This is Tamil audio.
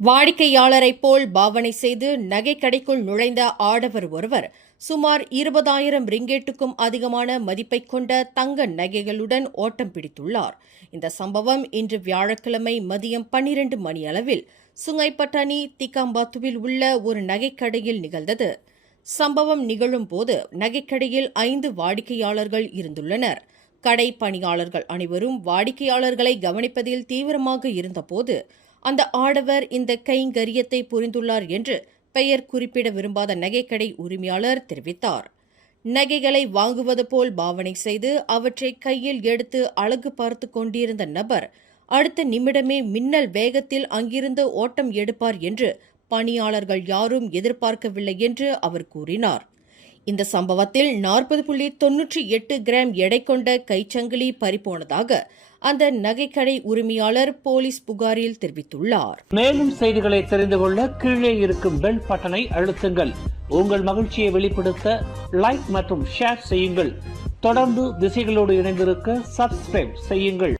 வாடிக்கையாளரைப் போல் பாவனை செய்து நகைக்கடைக்குள் நுழைந்த ஆடவர் ஒருவர் சுமார் 20,000 ரிங்கெட்டுக்கும் அதிகமான மதிப்பை கொண்ட தங்க நகைகளுடன் ஓட்டம் பிடித்துள்ளார். இந்த சம்பவம் இன்று வியாழக்கிழமை மதியம் 12 மணியளவில் சுங்கைப்பட்டாணி திகாம்பாத்துவில் உள்ள ஒரு நகைக்கடையில் நிகழ்ந்தது. சம்பவம் நிகழும் போது நகைக்கடையில் 5 வாடிக்கையாளர்கள் இருந்துள்ளனர். கடை பணியாளர்கள் அனைவரும் வாடிக்கையாளர்களை கவனிப்பதில் தீவிரமாக இருந்தபோது அந்த ஆடவர் இந்த கைங்கரியத்தை புரிந்துள்ளார் என்று பெயர் குறிப்பிட விரும்பாத நகைக்கடை உரிமையாளர் தெரிவித்தார். நகைகளை வாங்குவது போல் பாவனை செய்து அவற்றை கையில் எடுத்து அழகு பார்த்து கொண்டிருந்த நபர் அடுத்த நிமிடமே மின்னல் வேகத்தில் அங்கிருந்து ஓட்டம் எடுப்பார் என்று பணியாளர்கள் யாரும் எதிர்பார்க்கவில்லை என்று அவர் கூறினார். இந்த சம்பவத்தில் 40.98 கிராம் எடை கொண்ட கைச்சங்கிலி பறிபோனதாக அந்த நகைக்கடை உரிமையாளர் போலீஸ் புகாரில் தெரிவித்துள்ளார். மேலும் செய்திகளை தெரிந்து கொள்ள கீழே இருக்கும் பெல் பட்டனை அழுத்துங்கள். உங்கள் மகிழ்ச்சியை வெளிப்படுத்த லைக் மற்றும் ஷேர் செய்யுங்கள். தொடர்ந்து திசைகளோடு இணைந்திருக்க சப்ஸ்கிரைப் செய்யுங்கள்.